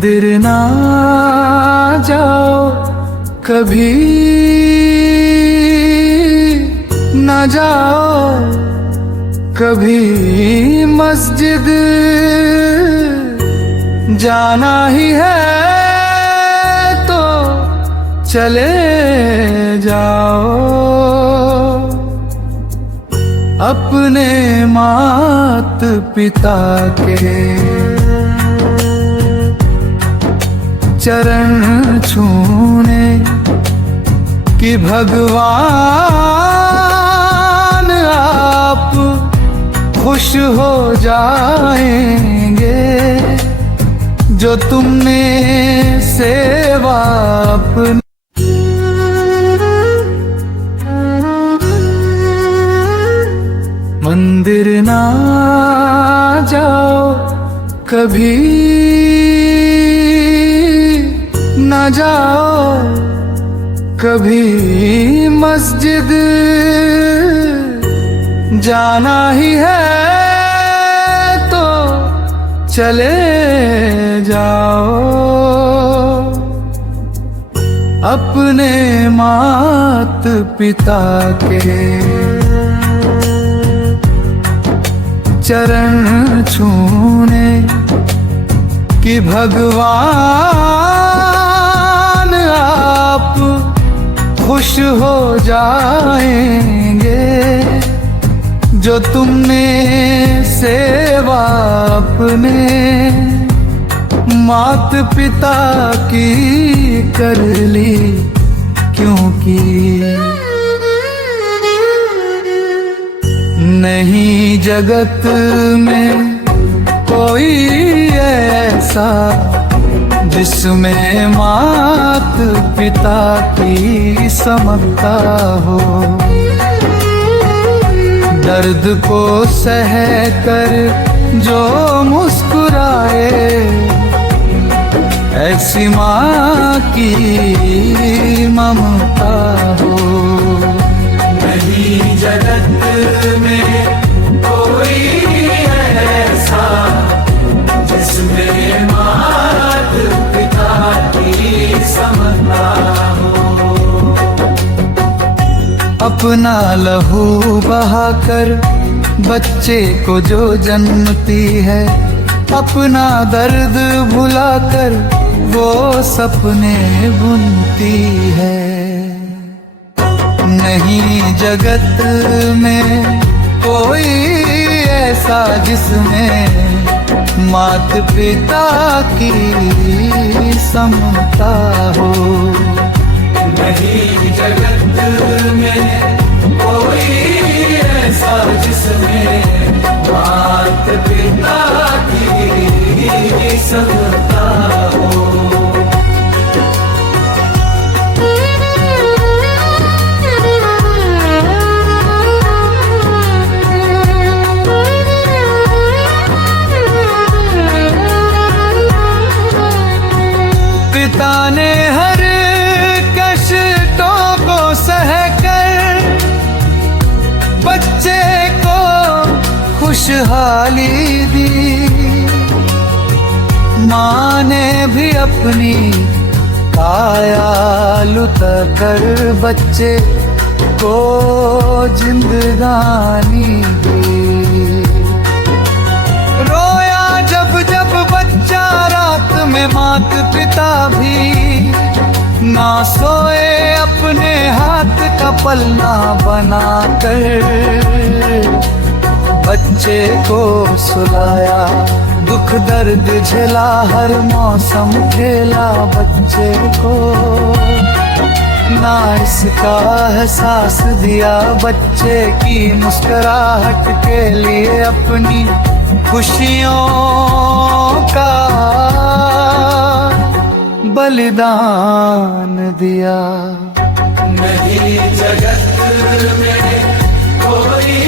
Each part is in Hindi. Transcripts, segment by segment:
मंदिर ना जाओ कभी न जाओ कभी मस्जिद जाना ही है तो चले जाओ अपने मात पिता के चरण छूने कि भगवान आप खुश हो जाएंगे जो तुमने सेवा अपनी। मंदिर ना जाओ कभी न जाओ कभी मस्जिद जाना ही है तो चले जाओ अपने मात पिता के चरण छूने कि भगवान आप खुश हो जाएंगे जो तुमने सेवा अपने मात पिता की कर ली क्योंकि नहीं जगत में कोई ऐसा जिसमें मात पिता की समता हो। दर्द को सह कर जो मुस्कुराए ऐसी माँ की ममता हो। नहीं जगत में कोई ऐसा जिसमें मात पिता की समता हो। अपना लहू बहाकर बच्चे को जो जन्मती है अपना दर्द भुलाकर वो सपने बुनती है। नहीं जगत में कोई ऐसा जिसमें मात पिता की समता हो। नहीं जगत में कोई ऐसा जिसमें मात पिता की समता हो। पिता ने हर कष्टों को सहकर बच्चे को खुशहाली दी। माँ ने भी अपनी काया लुटा कर बच्चे को जिंदगानी दी। रोया जब जब बच्चा रात में मात पिता भी ना सोए अपने हाथ का पलना बनाकर बच्चे को सुलाया। दुख दर्द झेला हर मौसम खेला बच्चे को ना इसका एहसास दिया। बच्चे की मुस्कुराहट के लिए अपनी खुशियों का बलिदान दिया। नहीं जगत में कोई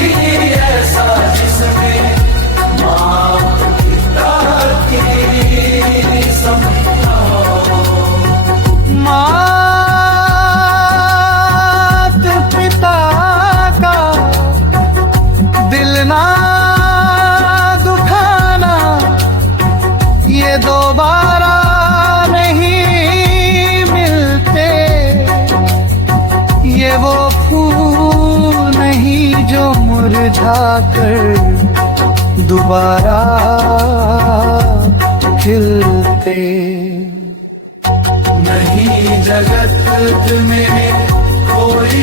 ऐसा जिसमें मात पिता की समता हो। मात पिता का दिल ना दुखाना ये दोबारा मुरझाकर दोबारा खिलते। नहीं जगत में कोई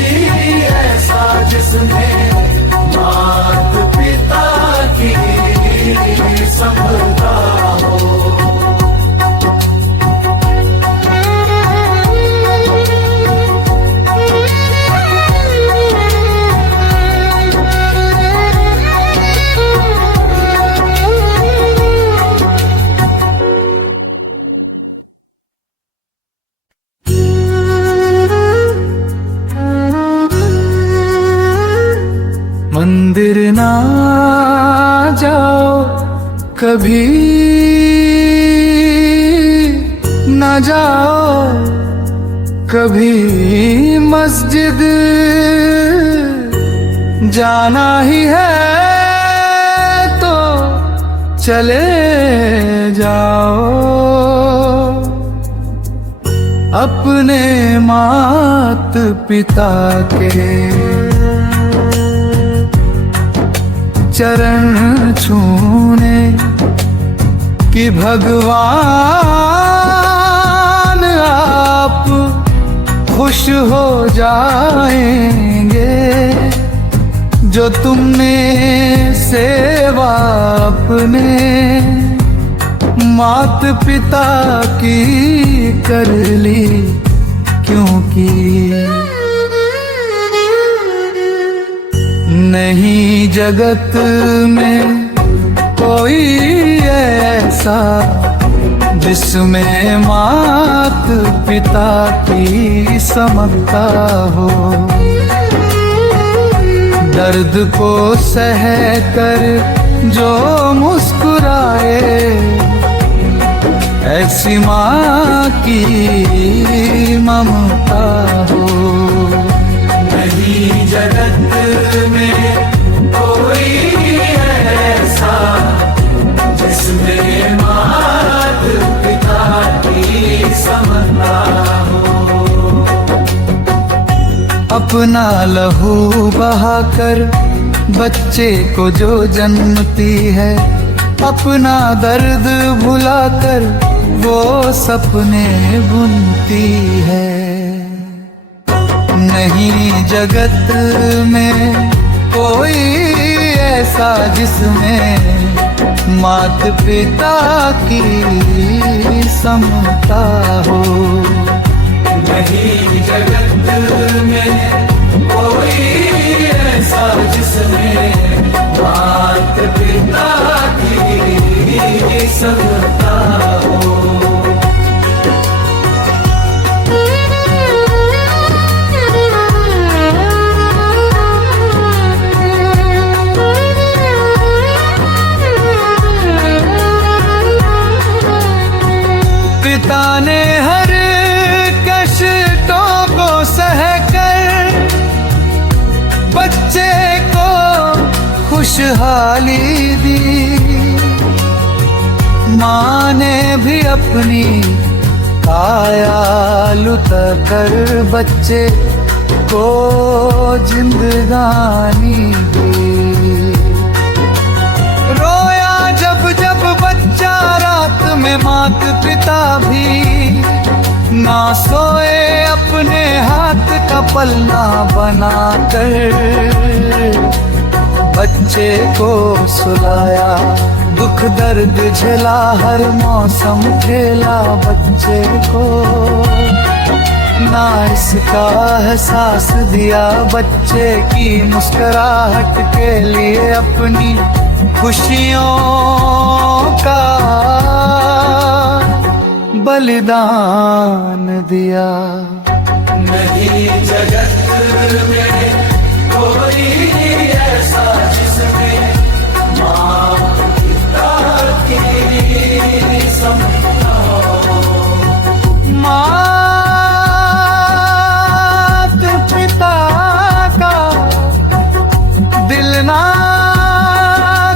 ऐसा जिसमें मात पिता की समता हो। मंदिर ना जाओ कभी ना जाओ कभी मस्जिद, जाना ही है तो चले जाओ। अपने मात पिता के चरण छूने कि भगवान आप खुश हो जाएंगे। जो तुमने सेवा अपने मात पिता की कर ली, क्योंकि नहीं जगत में कोई ऐसा जिसमें मात पिता की समता हो। दर्द को सह कर जो मुस्कुराए, ऐसी माँ की ममता हो। नहीं जगत में कोई ऐसा जिसमें मात पिता की समता हो। अपना लहू बहाकर बच्चे को जो जन्मती है, अपना दर्द भुलाकर वो सपने बुनती है। नहीं जगत में कोई ऐसा जिसमें मात पिता की समता हो। नहीं जगत में कोई ऐसा जिसमें मात पिता की समता हो। पिता ने हर कष्टों को सहकर बच्चे को खुशहाली दी। माँ ने भी अपनी काया लुटा कर बच्चे को जिंदगानी दी। रोया जब जब बच्चा रात में मात पिता भी ना सोए, अपने हाथ का पलना बना कर बच्चे को सुलाया। दुख दर्द झेला, हर मौसम झेला बच्चे को, ना इसका एहसास दिया। बच्चे की मुस्कुराहट के लिए अपनी खुशियों का बलिदान दिया। नहीं जगत में कोई ऐसा जिसमें माँ पिता की समता हो। मात पिता का दिल ना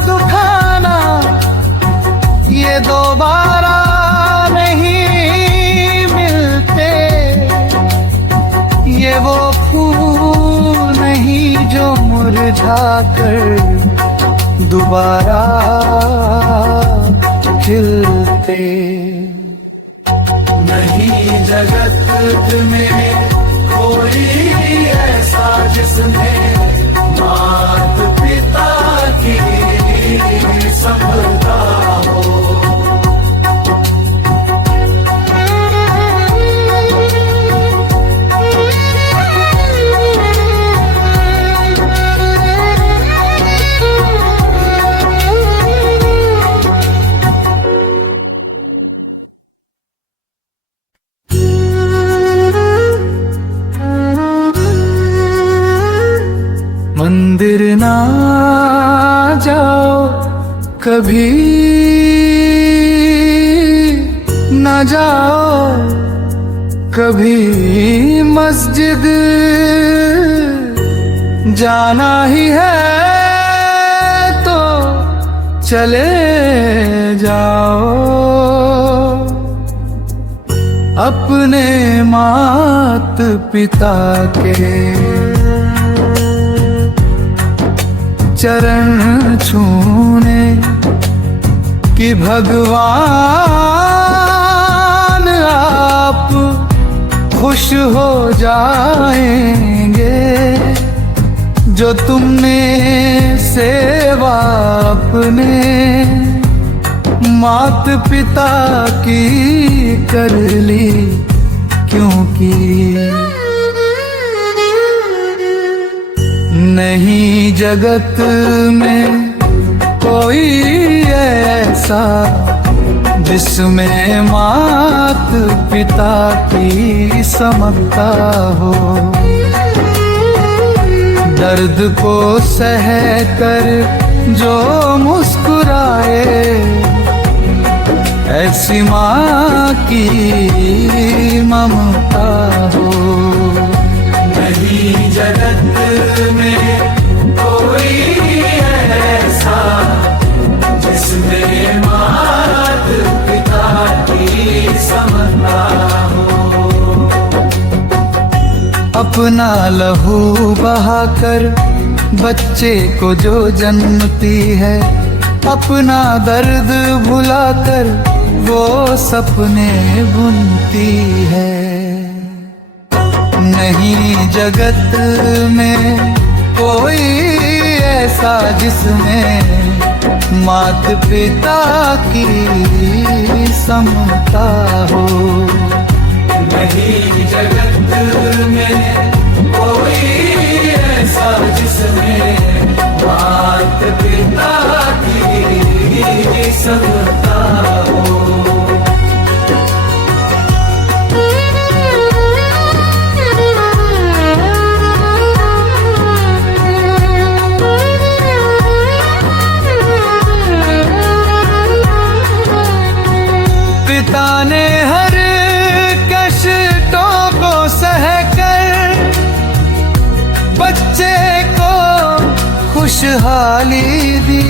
दुखाना, ये दोबारा वो फूल जाकर दोबारा खिलते। नहीं जगत में कोई ऐसा जिसमें मात पिता की समता हो। मंदिर ना जाओ कभी ना जाओ कभी मस्जिद जाना ही है तो चले जाओ। अपने मात पिता के चरण छूने कि भगवान आप खुश हो जाएंगे। जो तुमने सेवा अपने मात पिता की कर ली क्योंकि नहीं जगत में कोई ऐसा जिसमें मात पिता की समता हो। दर्द को सह कर जो मुस्कुराए ऐसी माँ की ममता हो। नहीं जगत में कोई ऐसा जिसमें मात पिता की समता हो। अपना लहू बहाकर बच्चे को जो जन्मती है, अपना दर्द भुलाकर वो सपने बुनती है। नहीं जगत में कोई ऐसा जिसमें मात पिता की समता हो। नहीं जगत में कोई ऐसा जिसमें मात पिता की समता हो। पिता ने हर कष्टों को सहकर बच्चे को खुशहाली दी।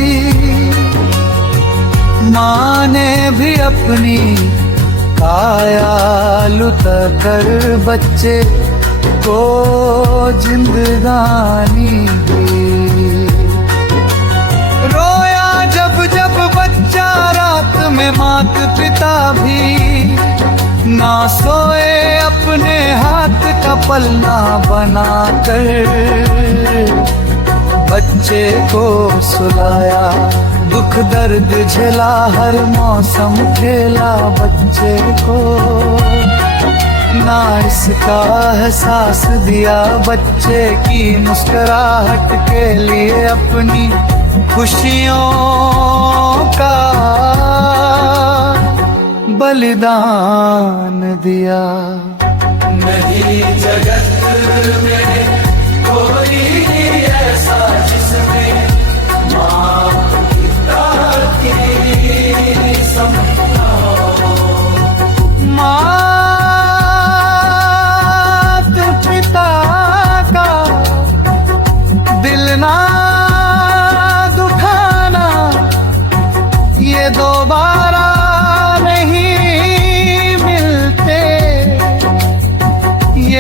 माँ ने भी अपनी काया लुटा कर बच्चे को जिंदगानी दी। रोया जब जब बच्चा रात में मात पिता भी ना सोए अपने हाथ का पलना बना कर बच्चे को सुलाया। दुख दर्द झेला हर मौसम खेला बच्चे को ना इसका एहसास दिया। बच्चे की मुस्कुराहट के लिए अपनी खुशियों का बलिदान दिया। नहीं जगत में कोई ऐसा जिसमें माँ पिता की समता हो। मात पिता का दिल ना दुखाना ये दोबारा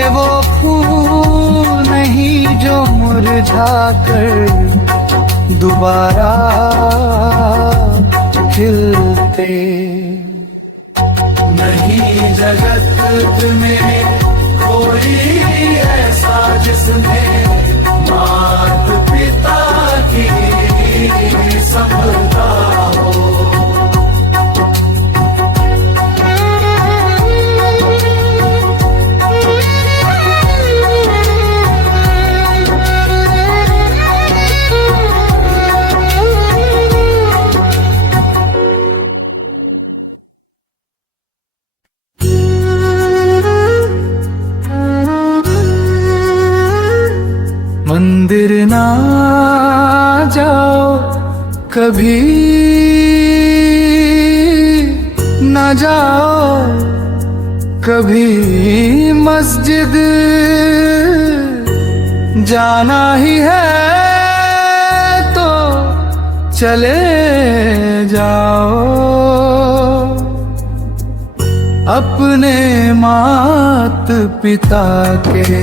वो फूल नहीं जो मुरझा कर दोबारा खिलते। नहीं जगत में कोई ऐसा जिसमें मात पिता की समता हो। मंदिर ना जाओ कभी न जाओ कभी मस्जिद, जाना ही है तो चले जाओ। अपने मात पिता के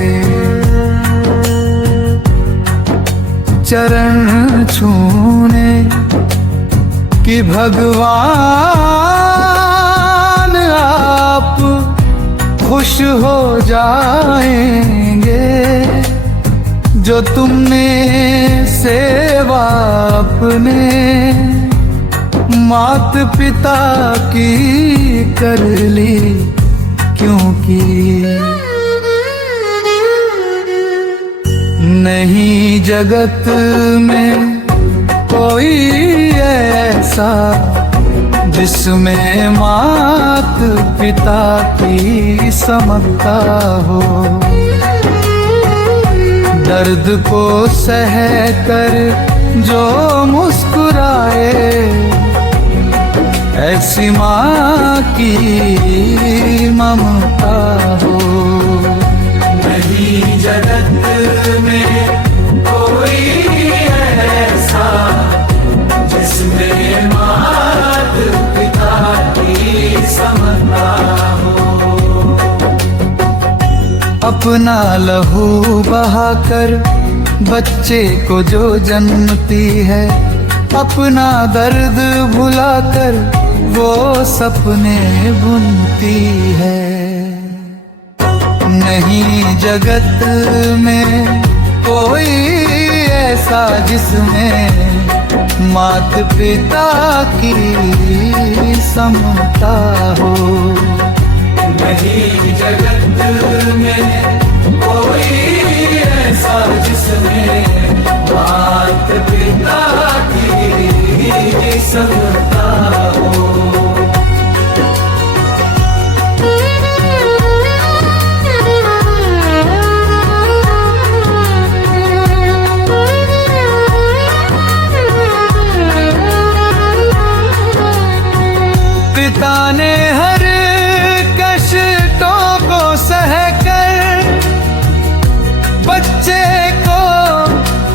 चरण छूने कि भगवान आप खुश हो जाएंगे। जो तुमने सेवा अपने मात पिता की कर ली, क्योंकि नहीं जगत में कोई ऐसा जिसमें मात पिता की समता हो। दर्द को सह कर जो मुस्कुराए, ऐसी माँ की ममता हो। नहीं जगत में कोई ऐसा जिसमें मात पिता की समता हो। अपना लहू बहाकर बच्चे को जो जन्मती है, अपना दर्द भुलाकर वो सपने बुनती है। नहीं जगत में कोई ऐसा जिसमें मात पिता की समता हो। नहीं जगत में कोई ऐसा जिसमें मात पिता की समता हो। पिता ने हर कष्टों को सहकर बच्चे को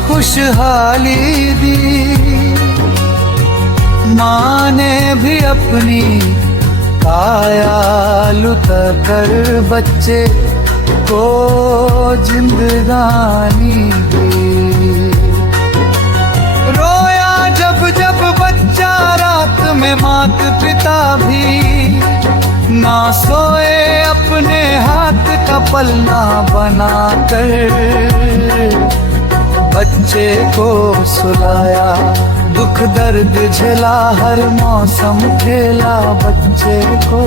खुशहाली दी। माँ ने भी अपनी काया लुटाकर बच्चे को जिंदगानी दी। रोया जब जब बच्चा रात में मात पिता भी ना सोए, अपने हाथ का पलना बनाकर बच्चे को सुलाया। दुख दर्द झेला, हर मौसम खेला बच्चे को,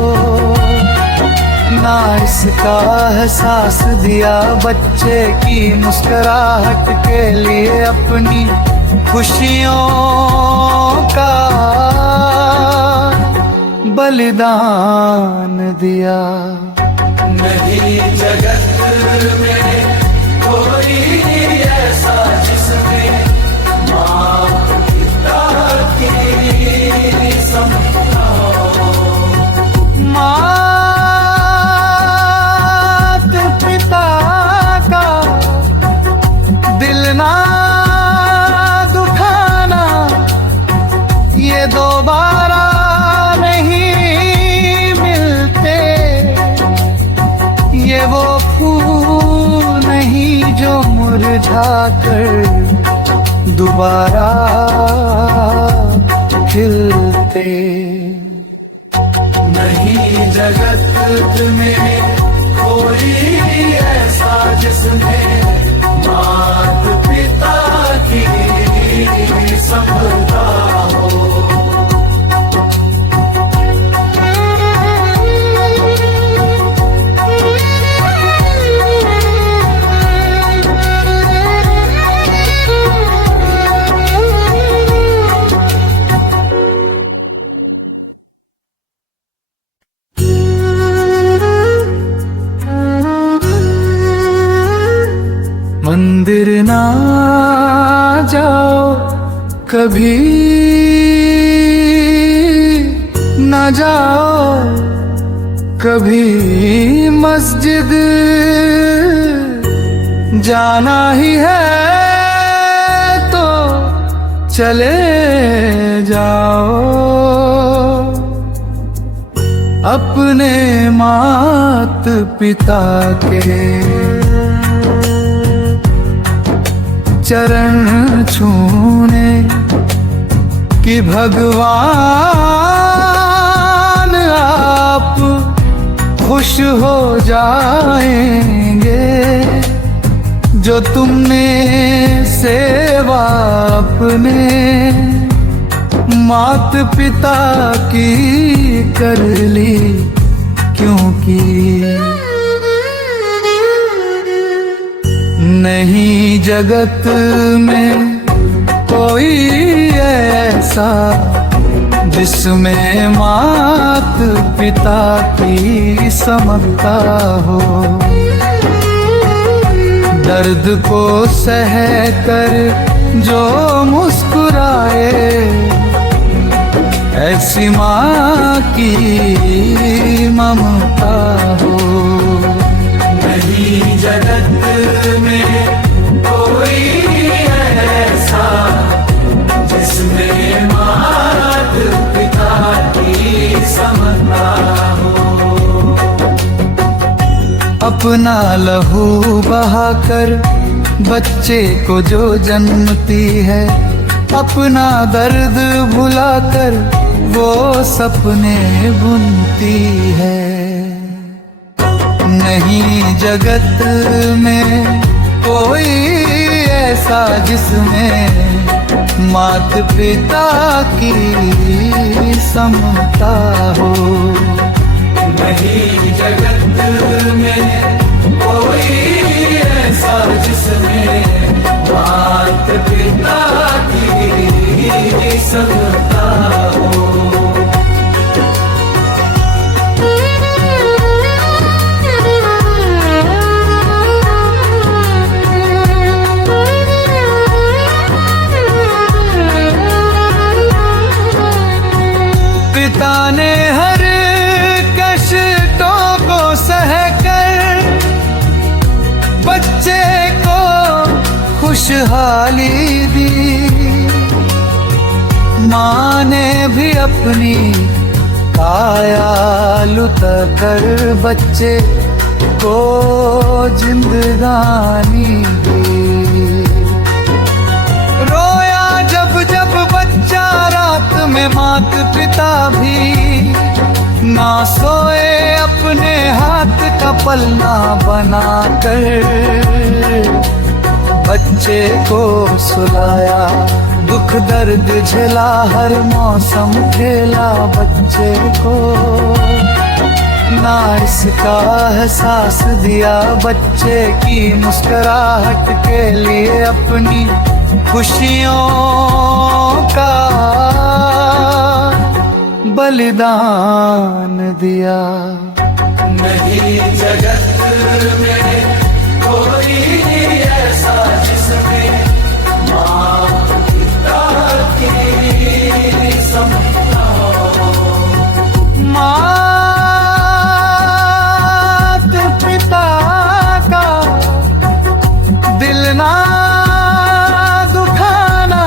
ना इसका एहसास दिया। बच्चे की मुस्कुराहट के लिए अपनी खुशियों का बलिदान दिया। नहीं जगत में कोई ऐसा जिसमें माँ पिता की समता हो। मात पिता का दिल ना दुखाना, ये दोबारा वो फूल नहीं जो मुरझाकर दोबारा खिलते। नहीं जगत में कोई ऐसा जिसमें मात पिता की समता हो। मंदिर ना जाओ कभी ना जाओ कभी मस्जिद जाना ही है तो चले जाओ। अपने मात पिता के चरण छूने कि भगवान आप खुश हो जाएंगे। जो तुमने सेवा अपने मात पिता की कर ली क्योंकि नहीं जगत में कोई ऐसा जिसमें मात पिता की समता हो। दर्द को सह कर जो मुस्कुराए ऐसी माँ की ममता हो। नहीं जगत में कोई ऐसा जिसमें मात पिता की समता हो। अपना लहू बहाकर बच्चे को जो जन्मती है, अपना दर्द भुलाकर वो सपने बुनती है। नहीं जगत में कोई ऐसा जिसमें मात पिता की समता हो। नहीं जगत में कोई ऐसा जिसमें मात पिता की समता हो। पिता ने हर कष्टों को सहकर बच्चे को खुशहाली दी। माँ ने भी अपनी काया लुटा कर बच्चे को जिंदगानी दी। रोया जब जब बच्चा रात में मात पिता भी ना सोए अपने हाथ का पलना बना कर बच्चे को सुलाया। दुख दर्द झेला हर मौसम खेला बच्चे को ना इसका एहसास दिया। बच्चे की मुस्कुराहट के लिए अपनी खुशियों का बलिदान दिया। नहीं जगत में कोई ऐसा जिसमें माँ पिता की समता हो। मात पिता का दिल ना दुखाना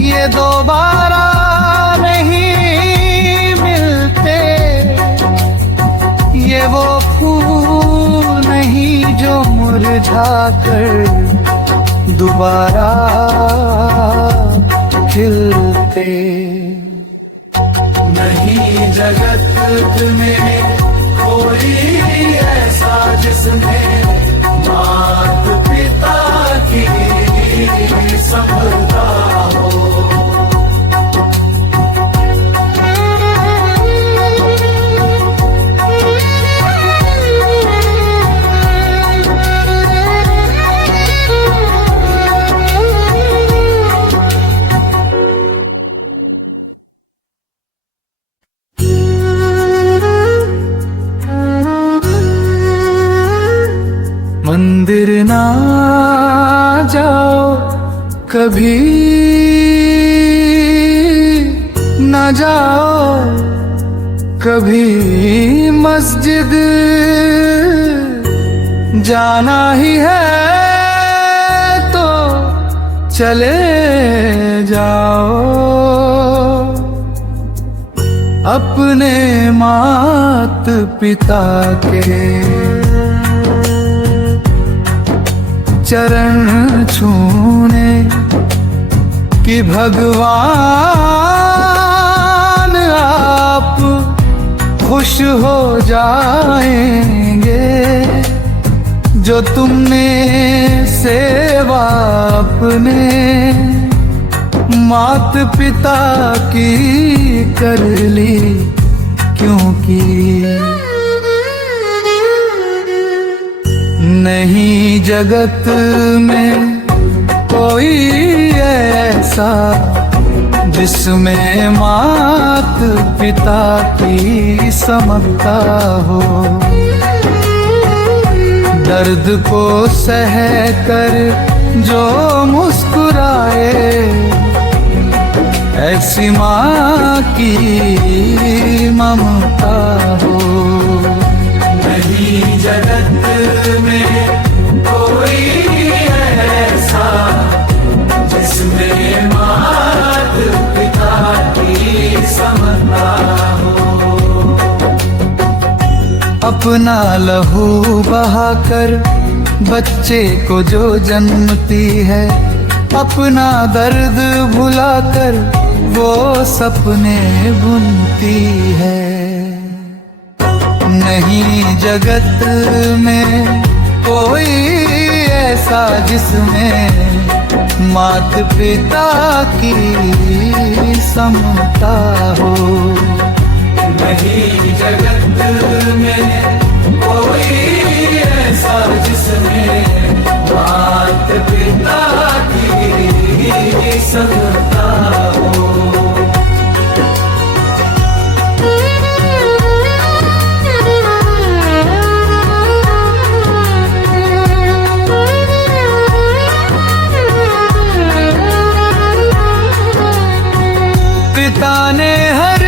ये दोबारा वो फूल नहीं जो मुरझा कर दोबारा खिलते। नहीं जगत में कोई ऐसा जिसमें मात पिता की समता हो। मंदिर ना जाओ कभी न जाओ कभी मस्जिद, जाना ही है तो चले जाओ। अपने मात पिता के चरण छूने कि भगवान आप खुश हो जाएंगे। जो तुमने सेवा अपने मात पिता की कर ली, क्योंकि नहीं जगत में कोई ऐसा जिसमें मात पिता की समता हो। दर्द को सह कर जो मुस्कुराए, ऐसी माँ की ममता हो। नहीं जगत में कोई ऐसा जिसमें मात पिता की समता हो। अपना लहू बहाकर बच्चे को जो जन्मती है, अपना दर्द भुलाकर वो सपने बुनती है। नहीं जगत में कोई ऐसा जिसमें मात पिता की समता हो। नहीं जगत में कोई ऐसा जिसमें मात पिता की समता हो। पिता ने हर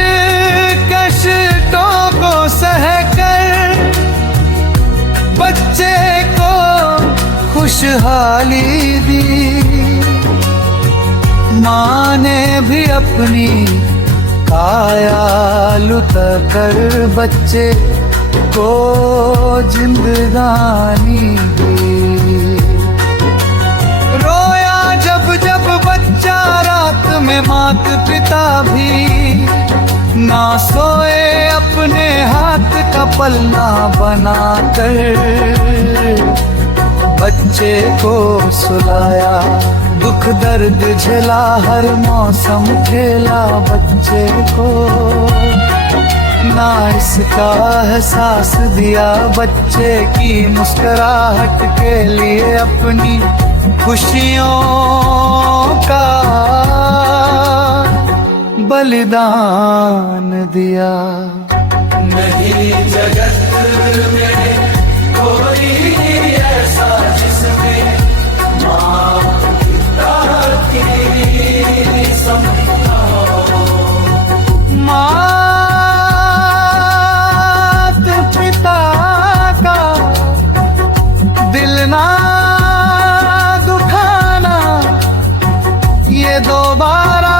कष्टों को सहकर बच्चे को खुशहाली दी। माँ ने भी अपनी काया लुटा कर बच्चे को जिंदगानी दी। रोया जब जब बच्चा रात में मात पिता भी ना सोए, अपने हाथ का पलना बना कर बच्चे को सुलाया। दुख दर्द झेला, हर मौसम खेला बच्चे को, ना इसका एहसास दिया। बच्चे की मुस्कुराहट के लिए अपनी खुशियों का बलिदान दिया। नहीं जगत में कोई ऐसा जिसमें माँ पिता की समता हो। मात पिता का दिल ना दुखाना, ये दोबारा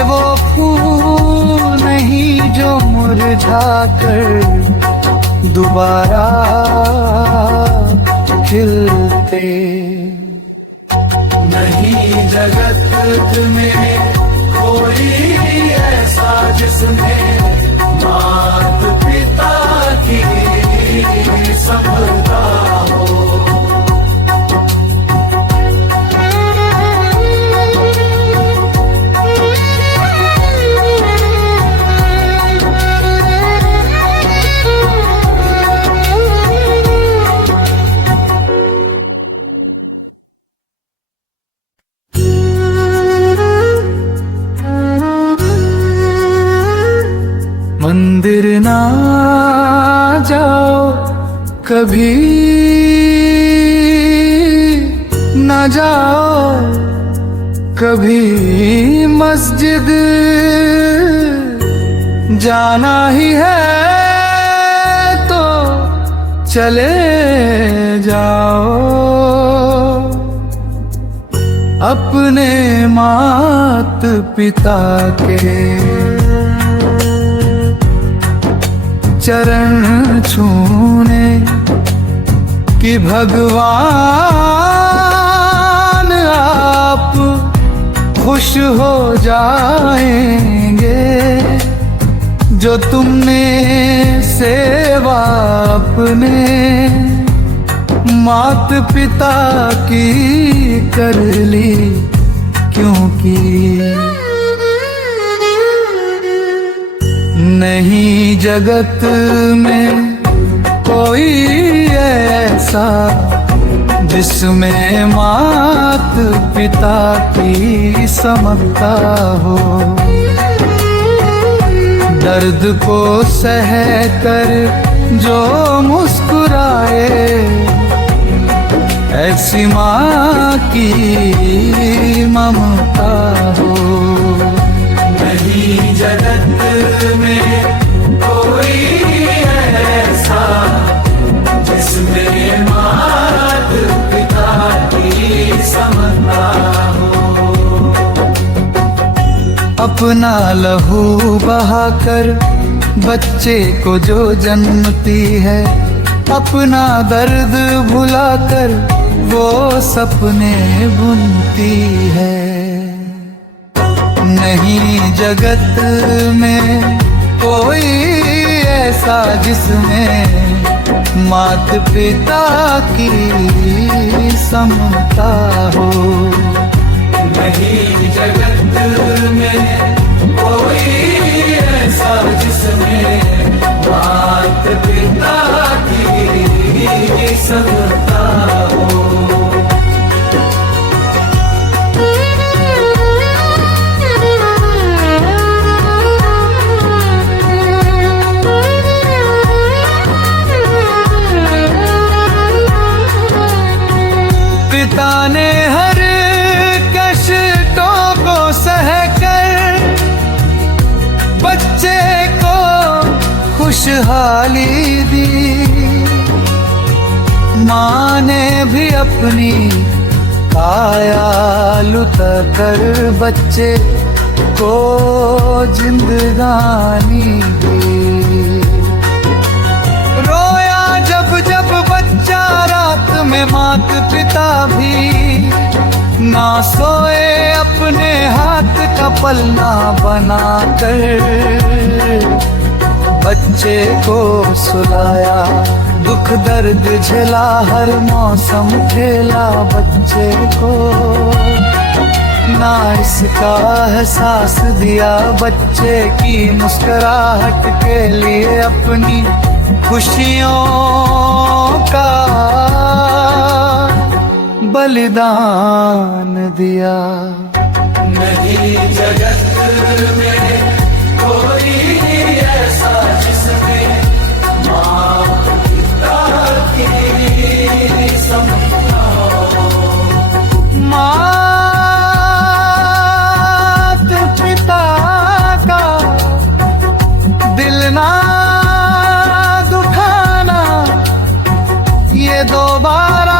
वो फूल नहीं जो मुरझा कर दोबारा खिलते। नहीं जगत में कोई ऐसा जिसमें मात पिता की समता हो। मंदिर ना जाओ कभी न जाओ कभी मस्जिद, जाना ही है तो चले जाओ। अपने मात पिता के चरण छूने कि भगवान आप खुश हो जाएंगे। जो तुमने सेवा अपने मात पिता की कर ली, क्योंकि नहीं जगत में कोई ऐसा जिसमें मात पिता की समता हो। दर्द को सह कर जो मुस्कुराए, ऐसी माँ की ममता हो। नहीं जगत में कोई ऐसा जिसमें मात पिता की समता हो। अपना लहू बहाकर बच्चे को जो जन्मती है, अपना दर्द भुलाकर वो सपने बुनती है। नहीं जगत में कोई ऐसा जिसमें मात पिता की समता हो। नहीं जगत में कोई ऐसा जिसमें मात पिता की समता हो। पिता ने हर कष्टों को सहकर बच्चे को खुशहाली दी। माँ ने भी अपनी काया लुटा कर बच्चे को जिंदगानी दी। रोया जब जब बच्चा रात में मात पिता भी ना सोए, अपने हाथ का पलना बना कर बच्चे को सुलाया। दुख दर्द झेला, हर मौसम खेला बच्चे को, ना इसका एहसास दिया। बच्चे की मुस्कुराहट के लिए अपनी खुशियों का बलिदान दिया। नहीं जगत में कोई ऐसा जिसमें माँ पिता की समता हो। मात पिता का दिल ना दुखाना, ये दोबारा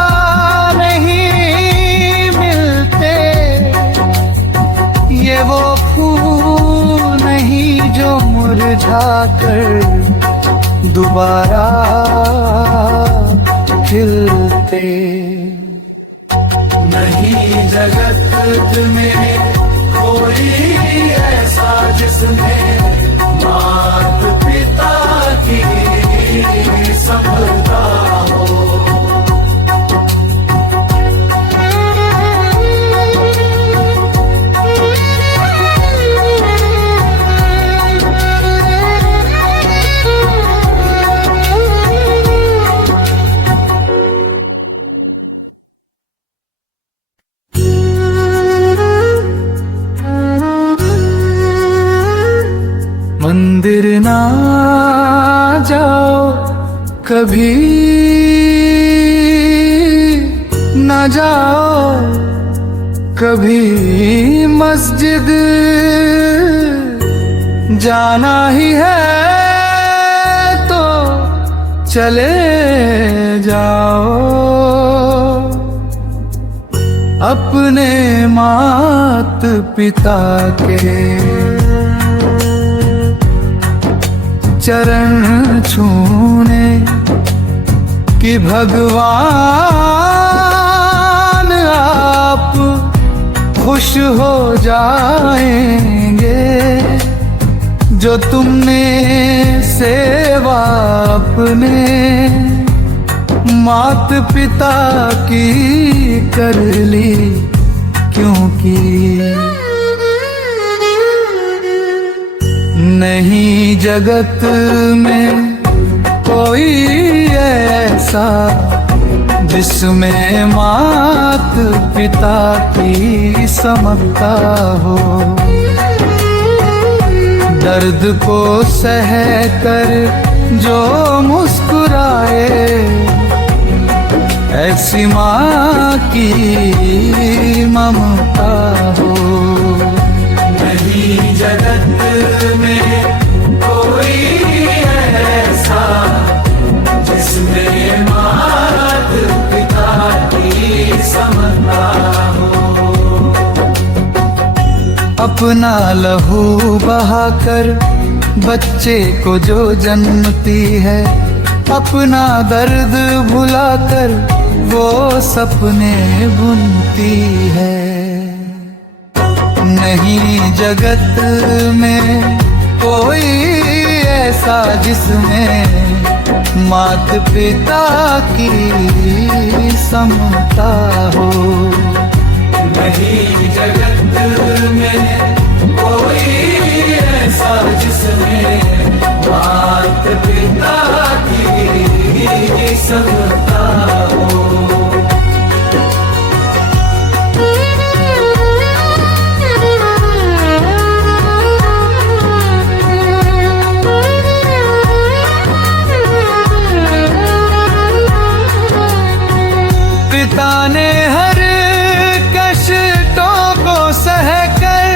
वो फूल नहीं जो मुरझा कर दोबारा खिलते। नहीं जगत में कोई ऐसा जिसमें मात पिता की समता हो। मंदिर ना जाओ कभी न जाओ कभी मस्जिद, जाना ही है तो चले जाओ। अपने मात पिता के चरण छूने कि भगवान आप खुश हो जाएंगे। जो तुमने सेवा अपने मात पिता की कर ली, क्योंकि नहीं जगत में कोई ऐसा जिसमें मात पिता की समता हो। दर्द को सह कर जो मुस्कुराए, ऐसी माँ की ममता हो। नहीं जगत में कोई ऐसा जिसमें मात पिता की समता हो। अपना लहू बहाकर बच्चे को जो जन्मती है, अपना दर्द भुलाकर वो सपने बुनती है। नहीं जगत में कोई ऐसा जिसमें मात पिता की समता हो। नहीं जगत में कोई ऐसा जिसमें मात पिता की समता हो। पिता ने हर कष्टों को सहकर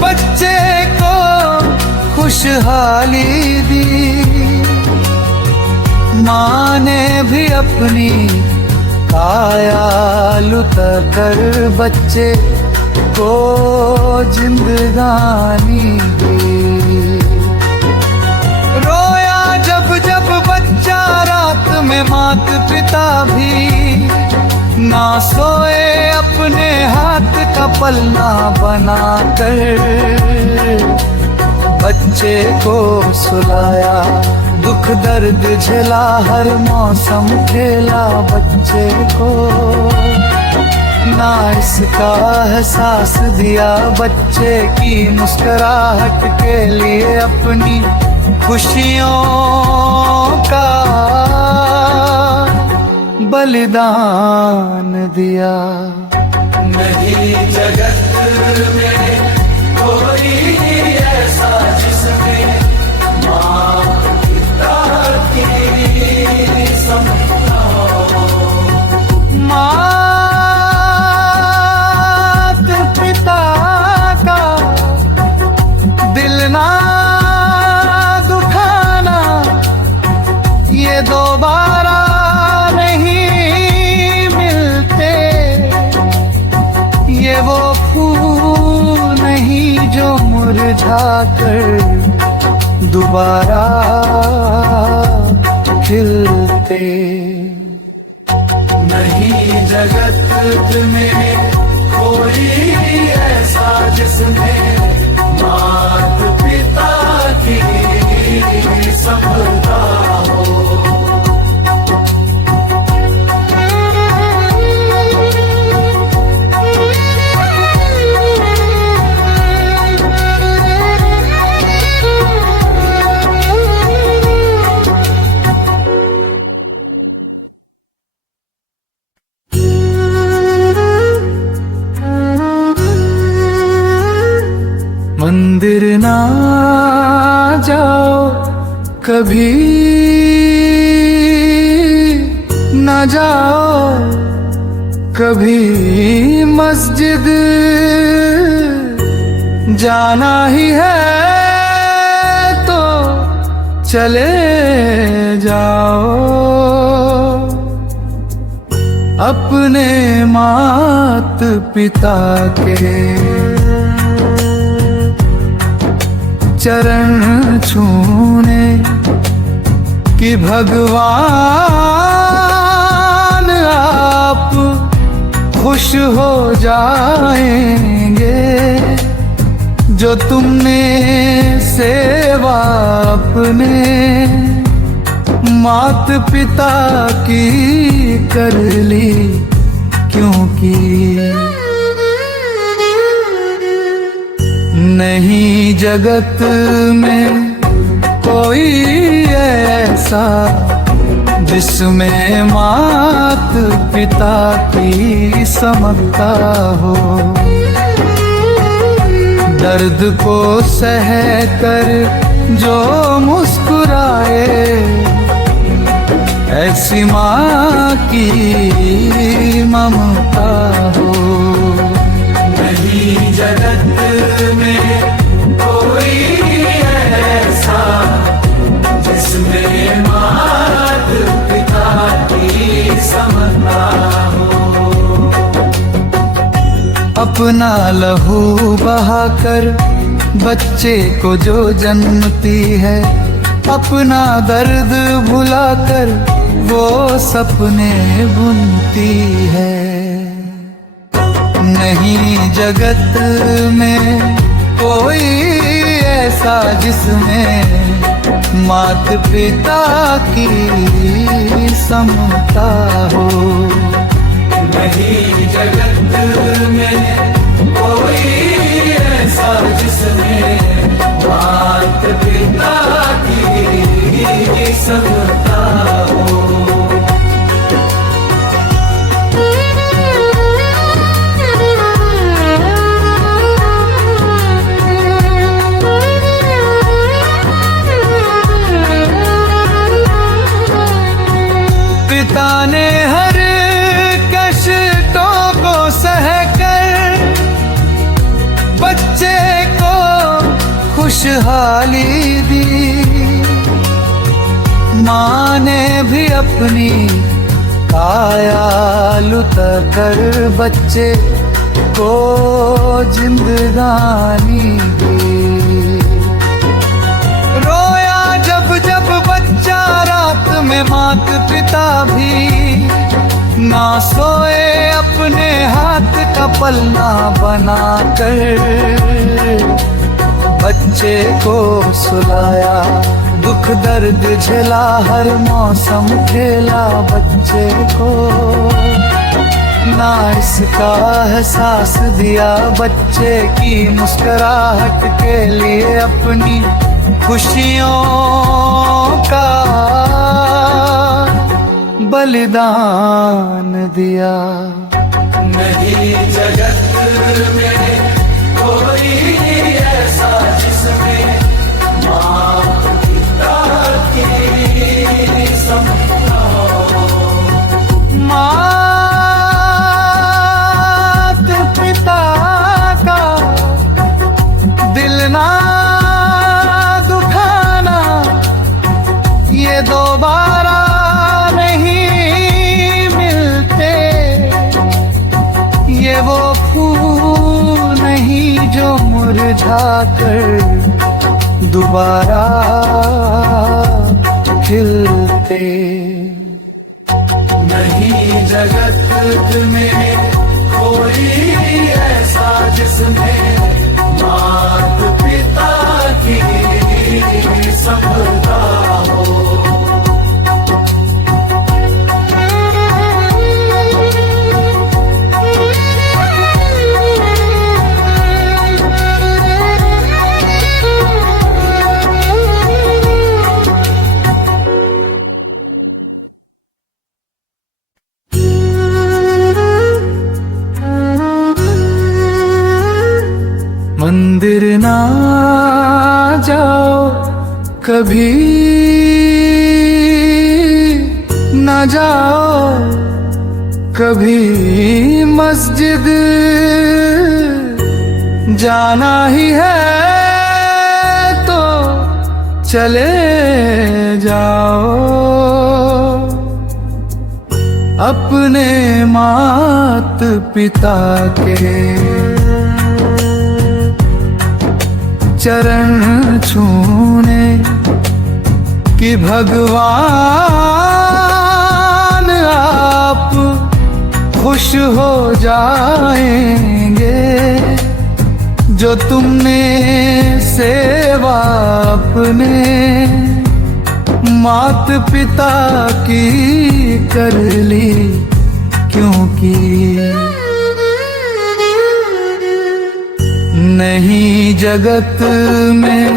बच्चे को खुशहाली दी। माँ ने भी अपनी काया लुटा कर बच्चे को जिंदगानी दी। रोया जब जब बच्चा रात में मात पिता भी ना सोए, अपने हाथ का पलना बना कर बच्चे को सुलाया। दुख दर्द झेला, हर मौसम खेला बच्चे को, ना इसका एहसास दिया। बच्चे की मुस्कुराहट के लिए अपनी खुशियों का बलिदान दिया। नहीं जगत में कोई ऐसा जिसमें माँ पिता की समता हो। मात पिता का दिल ना दुखाना, ये दोबारा वो फूल नहीं जो मुरझा कर दोबारा खिलते। नहीं जगत में कोई ऐसा जिसमें मात पिता की समता हो। मंदिर ना जाओ कभी न जाओ कभी मस्जिद, जाना ही है तो चले जाओ। अपने मात पिता के चरण छूने कि भगवान आप खुश हो जाएंगे। जो तुमने सेवा अपने मात पिता की कर ली, क्योंकि नहीं जगत में कोई ऐसा जिसमें मात पिता की समता हो। दर्द को सह कर जो मुस्कुराए, ऐसी माँ की ममता हो। नहीं जगत में कोई ऐसा जिसमें मात पिता की समता हो। अपना लहू बहाकर बच्चे को जो जन्मती है, अपना दर्द भुलाकर वो सपने बुनती है। नहीं जगत में कोई ऐसा जिसमें मात पिता की समता हो। नहीं जगत में कोई ऐसा जिसमें मात पिता की समता हो। पिता ने हर कष्टों को सहकर बच्चे को खुशहाली दी। माँ ने भी अपनी काया लुटा कर बच्चे को जिंदगानी दी। रोया जब जब बच्चा रात में मात पिता भी ना सोए, अपने हाथ का पलना बना कर बच्चे को सुलाया। दुख दर्द झेला, हर मौसम खेला बच्चे को, ना इसका एहसास दिया। बच्चे की मुस्कुराहट के लिए अपनी खुशियों का बलिदान दिया। नहीं जगत में कोई ऐसा जिसमें मात पिता की समता हो। मात पिता का दिल ना दुखाना, ये दोबारा वो फूल नहीं जो मुरझाकर दोबारा खिलते। नहीं जगत में कोई ऐसा जिसमें मात पिता की समता हो। मंदिर ना जाओ कभी न जाओ कभी मस्जिद, जाना ही है तो चले जाओ। अपने मात पिता के चरण छूने कि भगवान आप खुश हो जाएंगे। जो तुमने सेवा अपने मात पिता की कर ली, क्योंकि नहीं जगत में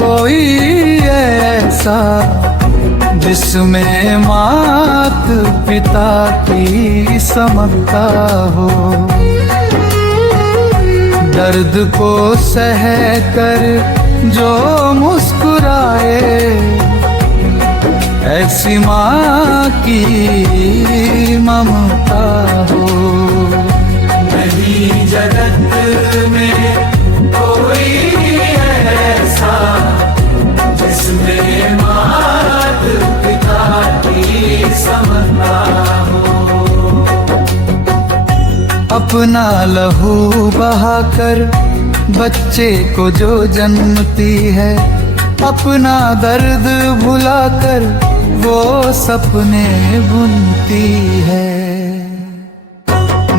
कोई ऐसा जिसमें मात पिता की समता हो। दर्द को सह कर जो मुस्कुराए, ऐसी माँ की ममता हो। नहीं जगत में कोई ऐसा जिसमें मात पिता की समता हो। अपना लहू बहाकर बच्चे को जो जन्मती है, अपना दर्द भुलाकर वो सपने बुनती है।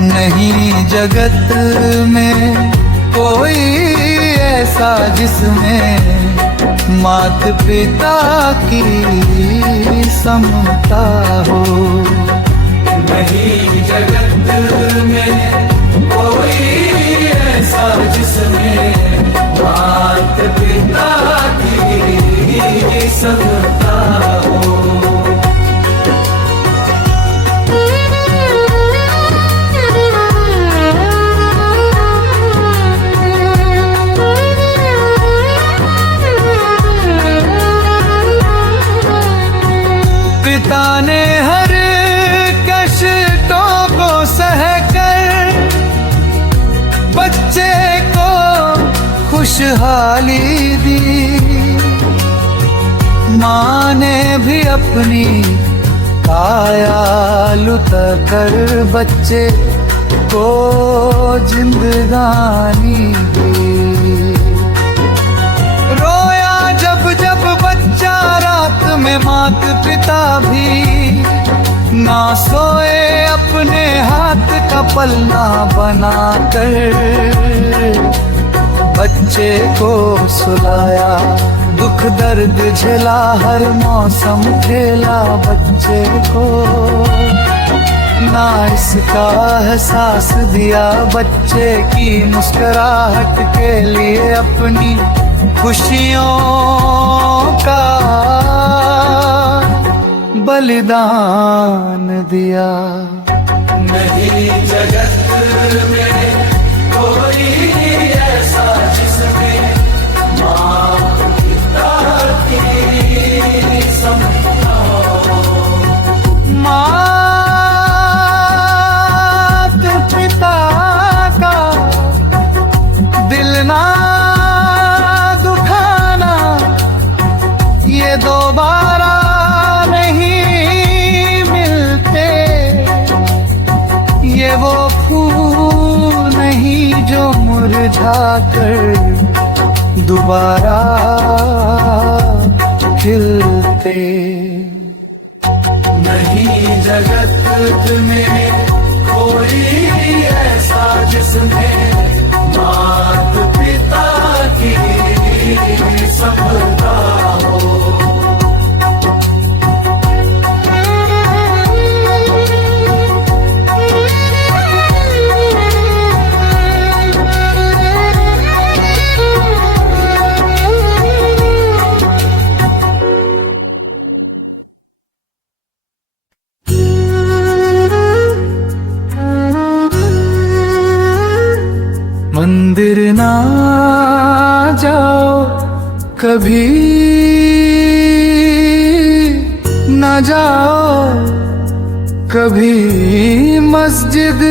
नहीं जगत में कोई ऐसा जिसमें मात पिता की समता हो। नहीं जगत में कोई ऐसा जिसमें मात पिता की समता हो। पिता ने हर कष्टों को सहकर बच्चे को खुशहाली दी। माँ ने भी अपनी काया लुटा कर बच्चे को जिंदगानी दी। रोया जब जब बच्चा रात में मात पिता भी ना सोए, अपने हाथ का पलना बना कर बच्चे को सुलाया। दुख दर्द झेला, हर मौसम खेला बच्चे को, ना इसका एहसास दिया। बच्चे की मुस्कुराहट के लिए अपनी खुशियों का बलिदान दिया। नहीं जगत में कोई ऐसा जिसमें मात पिता की समता हो। मात पिता का दिल ना दुखाना, ये दोबारा वो फूल नहीं जो मुरझा कर दोबारा खिलते। नहीं जगत में कोई ऐसा जिसमें मात पिता की समता हो। मंदिर ना जाओ कभी न जाओ कभी मस्जिद,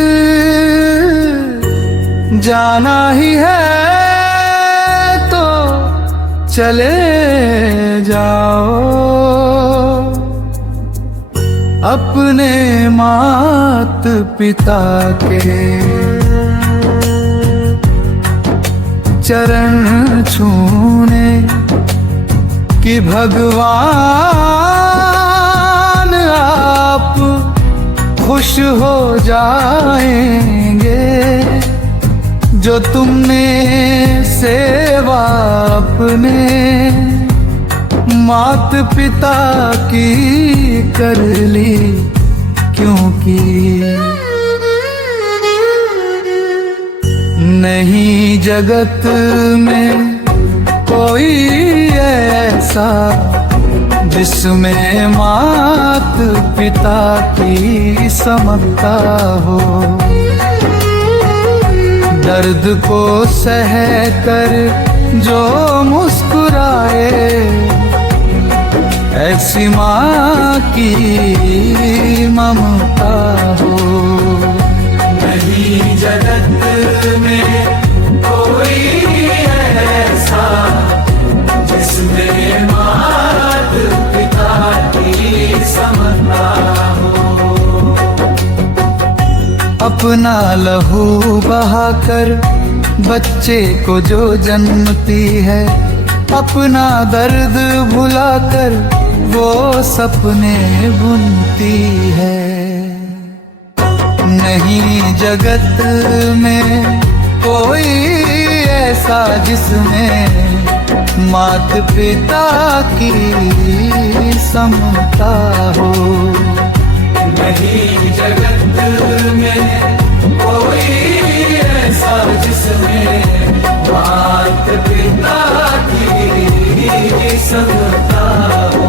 जाना ही है तो चले जाओ। अपने मात पिता के चरण छूने कि भगवान आप खुश हो जाएंगे। जो तुमने सेवा अपने मात पिता की कर ली, क्योंकि नहीं जगत में कोई ऐसा जिसमें मात पिता की समता हो। दर्द को सह कर जो मुस्कुराए, ऐसी माँ की ममता हो। नहीं जगत में कोई ऐसा जिसमें मात पिता की समता हो। अपना लहू बहाकर बच्चे को जो जन्मती है, अपना दर्द भुलाकर वो सपने बुनती है। नहीं जगत में कोई ऐसा जिसमें मात पिता की समता हो। नहीं जगत में कोई ऐसा जिसमें मात पिता की समता हो।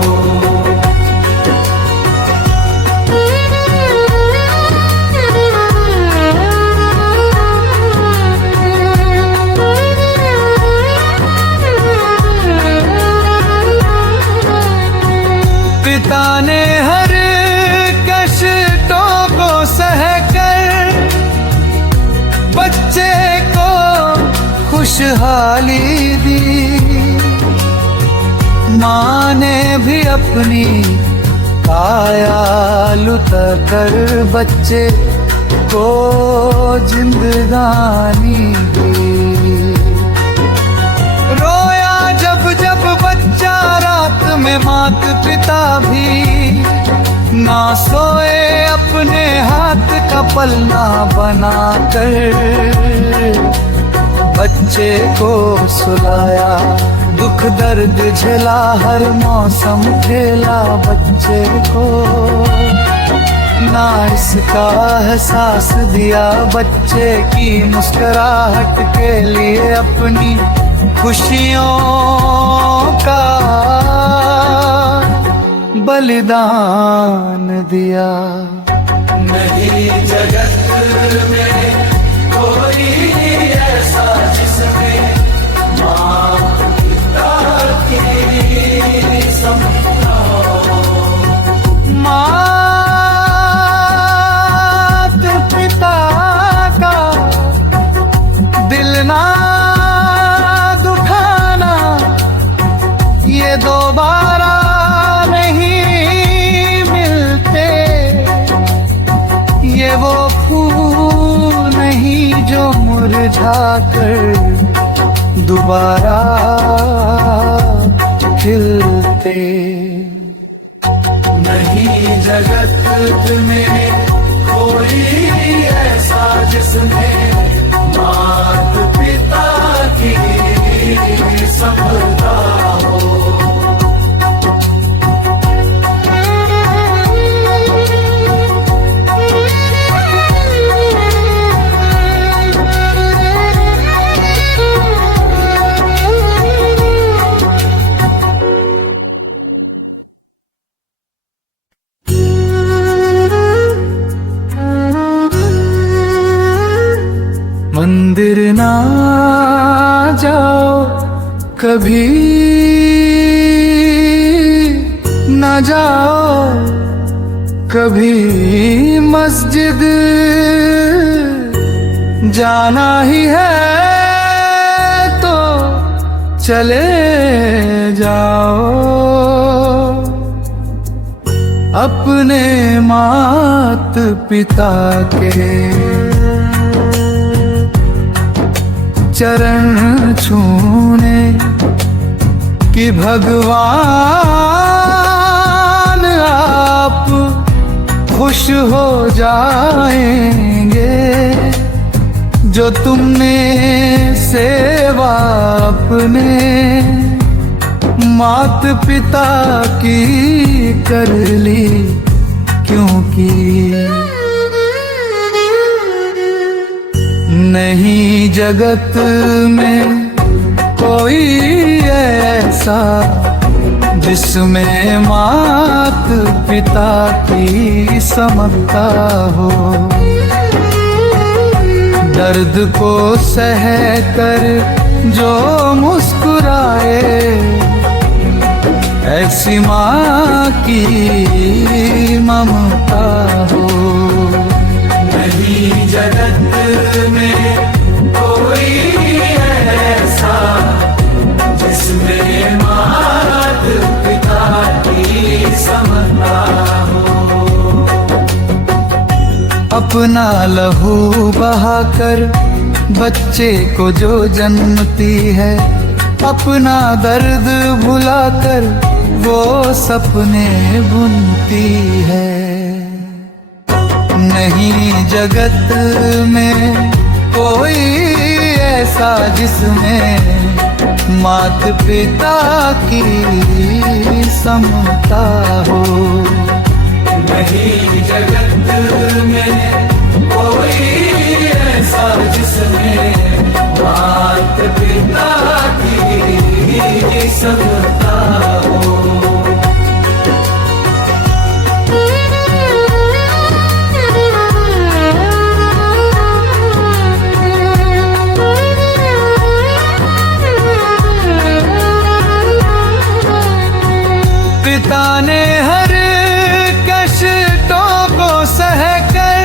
पिता ने हर कष्टों को सहकर बच्चे को खुशहाली दी। माँ ने भी अपनी काया लुटा कर बच्चे को जिंदगानी दी। रोया जब जब बच्चा रात में मात पिता भी ना सोए, अपने हाथ का पलना बना कर बच्चे को सुलाया। दुख दर्द झेला, हर मौसम खेला बच्चे को, ना इसका एहसास दिया। बच्चे की मुस्कुराहट के लिए अपनी खुशियों का बलिदान दिया। नहीं जगत में कोई ऐसा जिसमें माँ पिता की समता हो। मात पिता का दिल ना दुखाना, ये दोबारा वो फूल नहीं जो मुरझाकर दोबारा खिलते। नहीं जगत में कोई ऐसा जिसमें मात पिता की समता हो। मंदिर ना जाओ कभी न जाओ कभी मस्जिद, जाना ही है तो चले जाओ। अपने मात पिता के चरण छूने कि भगवान आप खुश हो जाएंगे। जो तुमने सेवा अपने मात पिता की कर ली, क्योंकि नहीं जगत में कोई ऐसा जिसमें मात पिता की समता हो। दर्द को सह कर जो मुस्कुराए, ऐसी माँ की ममता हो। नहीं जगत में कोई ऐसा जिसमें मात पिता की समता हो। अपना लहू बहाकर बच्चे को जो जन्मती है, अपना दर्द भुलाकर वो सपने बुनती है। नहीं जगत में कोई ऐसा जिसमें मात पिता की समता हो। नहीं जगत में कोई ऐसा जिसमें मात पिता की समता हो। पिता ने हर कष्टों को सहकर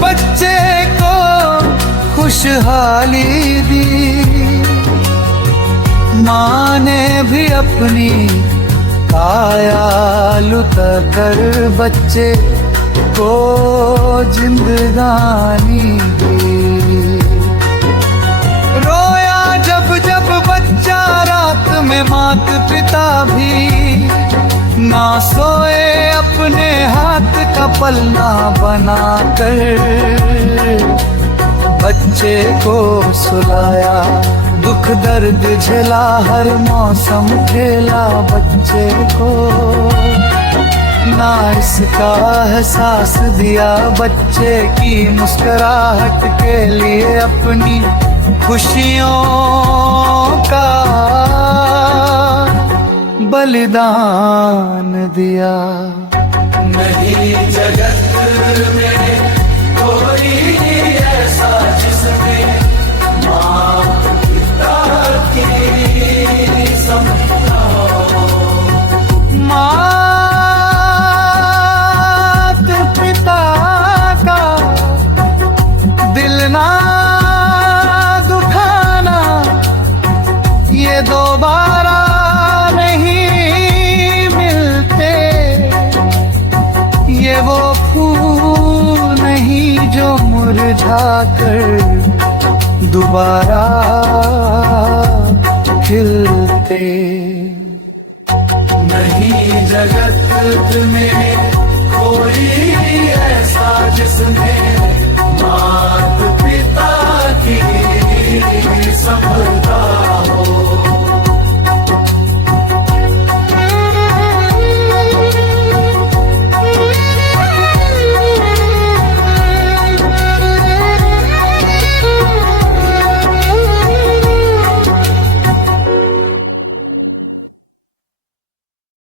बच्चे को खुशहाली दी। माँ ने भी अपनी काया लुटा कर बच्चे को जिंदगानी दी। रोया जब जब बच्चा रात में मात पिता भी ना सोए, अपने हाथ का पलना बना कर बच्चे को सुलाया। दुख दर्द झेला, हर मौसम खेला बच्चे को, ना इसका एहसास दिया। बच्चे की मुस्कुराहट के लिए अपनी खुशियों का बलिदान दिया। नहीं जगत में कोई ऐसा जिसमें मात पिता की समता हो। मात पिता का दिल ना दुखाना, ये दोबारा वो फूल नहीं जो मुरझाकर दोबारा खिलते। नहीं जगत में कोई ऐसा जिसमें मात पिता की समता